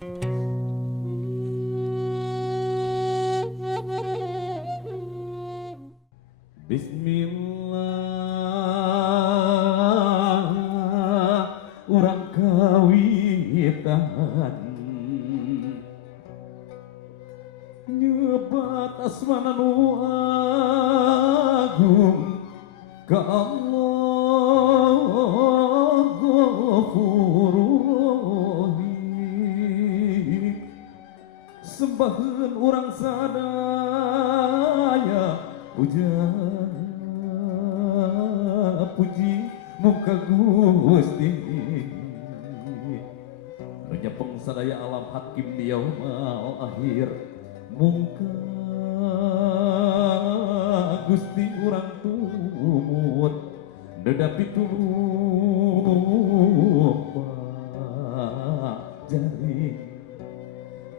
Bismillah urang kawitan nyebat asmana nu agung ka Allah Ghafurur Rahim sembaheun urang sadaya puja puji muka Gusti nyepeng sadaya alam hakim di yaumul akhir muka Gusti urang tumut nedapi tumpah jaring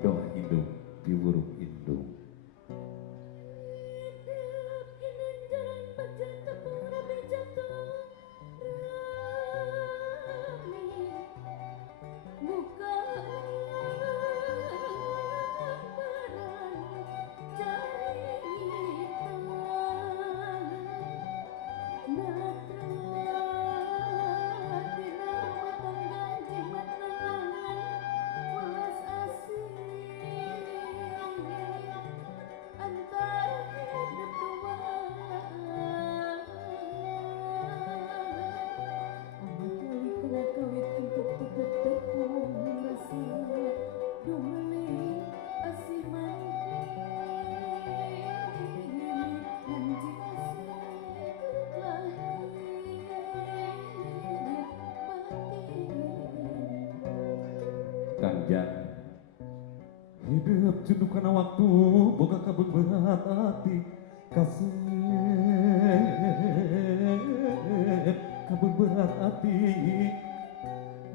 doa indung piwuruh indung Kanjang hidup jenuh karena waktu boga kabeberat hati kasih kabeberat hati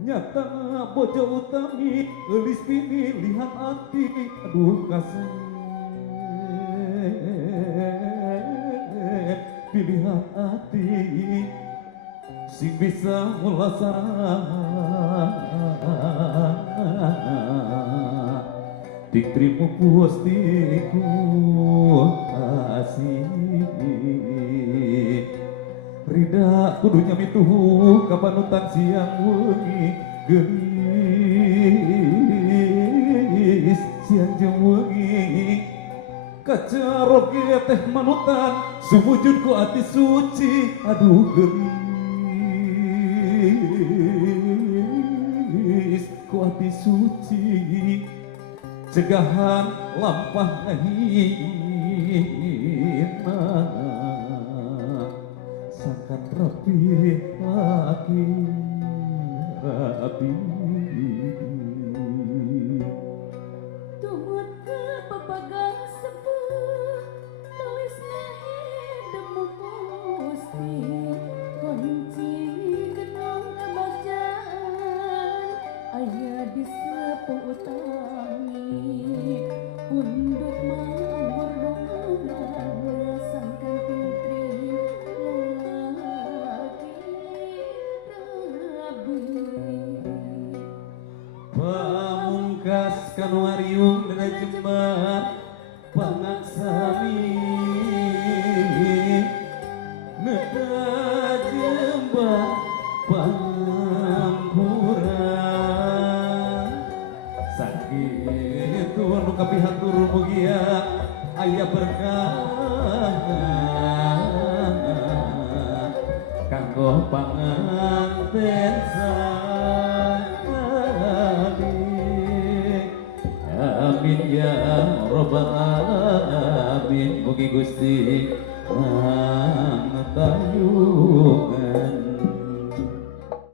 nyata bojo utami gelis pini lihat hati aduh kasih pilihan hati sing bisa mulasana diterima puastiku kasih rida kudunya mituhu kapanutan siang wengi gelis siang jeung wengi kacarok ge teh manutan sumujud ku ati suci aduh gelis ku ati suci cegahan lampah ngahina sangkan rapi laki rapi tumut ke papagang sepuh tulis hidupmu Gusti kunci genong kebagjaan aya di sepuh utami unduk manggur dongan sangkan putri lagi rabi pamungkas kanuarium dan jembat pangaksami neda jembat pangampura sakit nu kapihatur mugia aya berkah kanggo panganten sadi amin ya robbal alamin mugi Gusti nang tayung